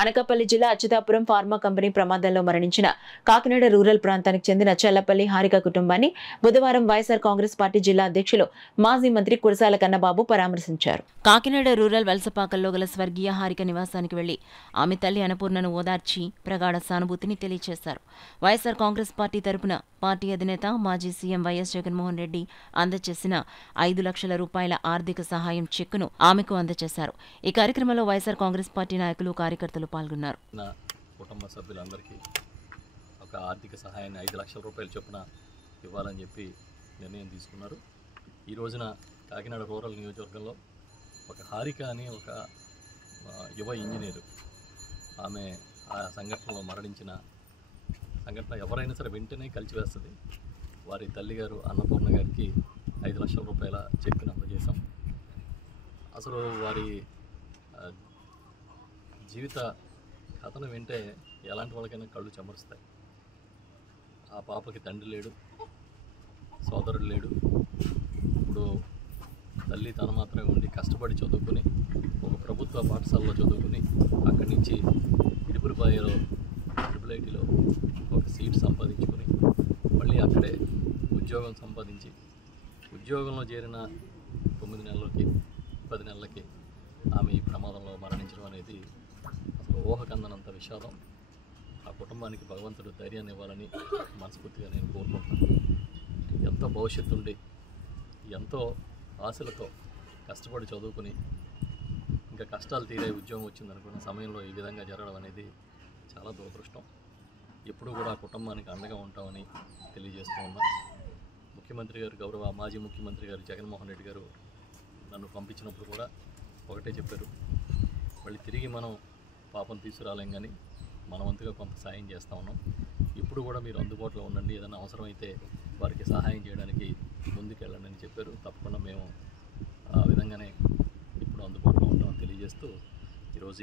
అనకాపల్లి జిల్లా Atchutapuram pharma company ప్రమాదంలో మరణించిన కాకినాడ రూరల్ ప్రాంతానికి చెందిన చల్లపల్లి హారిక కుటుంబాన్ని బుధవారం వైఎస్ఆర్ కాంగ్రెస్ పార్టీ జిల్లా అధ్యక్షులు మాజీ మంత్రి కురసాల కన్నబాబు పరామర్శించారు. కాకినాడ రూరల్ వలసపాకల్లో గల స్వర్గీయ హారిక నివాసానికి వెళ్లి ఆమె తల్లి అన్నపూర్ణను ఓదార్చి ప్రగాఢ సానుభూతిని తెలియజేశారు. వైఎస్ఆర్ కాంగ్రెస్ పార్టీ తరపున పార్టీ అధినేత మాజీ సీఎం వైఎస్ జగన్మోహన్ రెడ్డి అందజేసిన 5 లక్షల రూపాయల ఆర్థిక సహాయం చెక్కును ఆమెకు అందజేశారు. ఈ కార్యక్రమంలో వైఎస్ఆర్ కాంగ్రెస్ పార్టీ నాయకులు కార్యకర్తలు పాల్గొన్నారు. కుటుంబ సభ్యులందరికీ ఒక ఆర్థిక సహాయాన్ని 5 లక్షల రూపాయలు చొప్పున ఇవ్వాలని చెప్పి నిర్ణయం తీసుకున్నారు. ఈ రోజున కాకినాడ రూరల్ నియోజకవర్గంలో ఒక హారిక అని ఒక యువ ఇంజనీరు ఆమె ఆ సంఘటనలో మరణించిన సంఘటన ఎవరైనా సరే వెంటనే కలిసివేస్తుంది. వారి తల్లిగారు అన్నపూర్ణ గారికి 5 లక్షల రూపాయల చెక్కును అందజేశాం. అసలు వారి జీవిత కథను వింటే ఎలాంటి వాళ్ళకైనా కళ్ళు చెమరుస్తాయి. ఆ పాపకి తండ్రి లేడు, సోదరుడు లేడు. ఇప్పుడు తల్లి తను మాత్రమే ఉండి కష్టపడి చదువుకుని ఒక ప్రభుత్వ పాఠశాలలో చదువుకుని అక్కడి నుంచి ఇడుపురిపాయలో ట్రిపుల్ ఒక సీట్ సంపాదించుకొని మళ్ళీ అక్కడే ఉద్యోగం సంపాదించి ఉద్యోగంలో చేరిన 9 నెలలకి 10 నెలలకి ఆమె ఈ ప్రమాదంలో మరణించడం అనేది అసలు ఊహకందనంత విషాదం. ఆ కుటుంబానికి భగవంతుడు ధైర్యాన్ని ఇవ్వాలని మనస్ఫూర్తిగా నేను కోరుకుంటున్నాను. ఎంతో భవిష్యత్తు ఉండి ఎంతో ఆశలతో కష్టపడి చదువుకుని ఇంకా కష్టాలు తీరే ఉద్యోగం వచ్చిందనుకున్న సమయంలో ఈ విధంగా జరగడం అనేది చాలా దురదృష్టం. ఎప్పుడూ కూడా ఆ కుటుంబానికి అండగా ఉంటామని తెలియజేస్తూ ఉన్నా. ముఖ్యమంత్రి గారు, గౌరవ మాజీ ముఖ్యమంత్రి గారు జగన్మోహన్ రెడ్డి గారు నన్ను పంపించినప్పుడు కూడా ఒకటే చెప్పారు, మళ్ళీ తిరిగి మనం పాపం తీసుకురాలేం కానీ మన వంతుగా కొంత సాయం చేస్తూ ఉన్నాం. ఇప్పుడు కూడా మీరు అందుబాటులో ఉండండి, ఏదైనా అవసరమైతే వారికి సహాయం చేయడానికి ముందుకు వెళ్ళండి అని చెప్పారు. తప్పకుండా మేము ఆ విధంగానే ఇప్పుడు అందుబాటులో ఉంటామని తెలియజేస్తూ ఈరోజు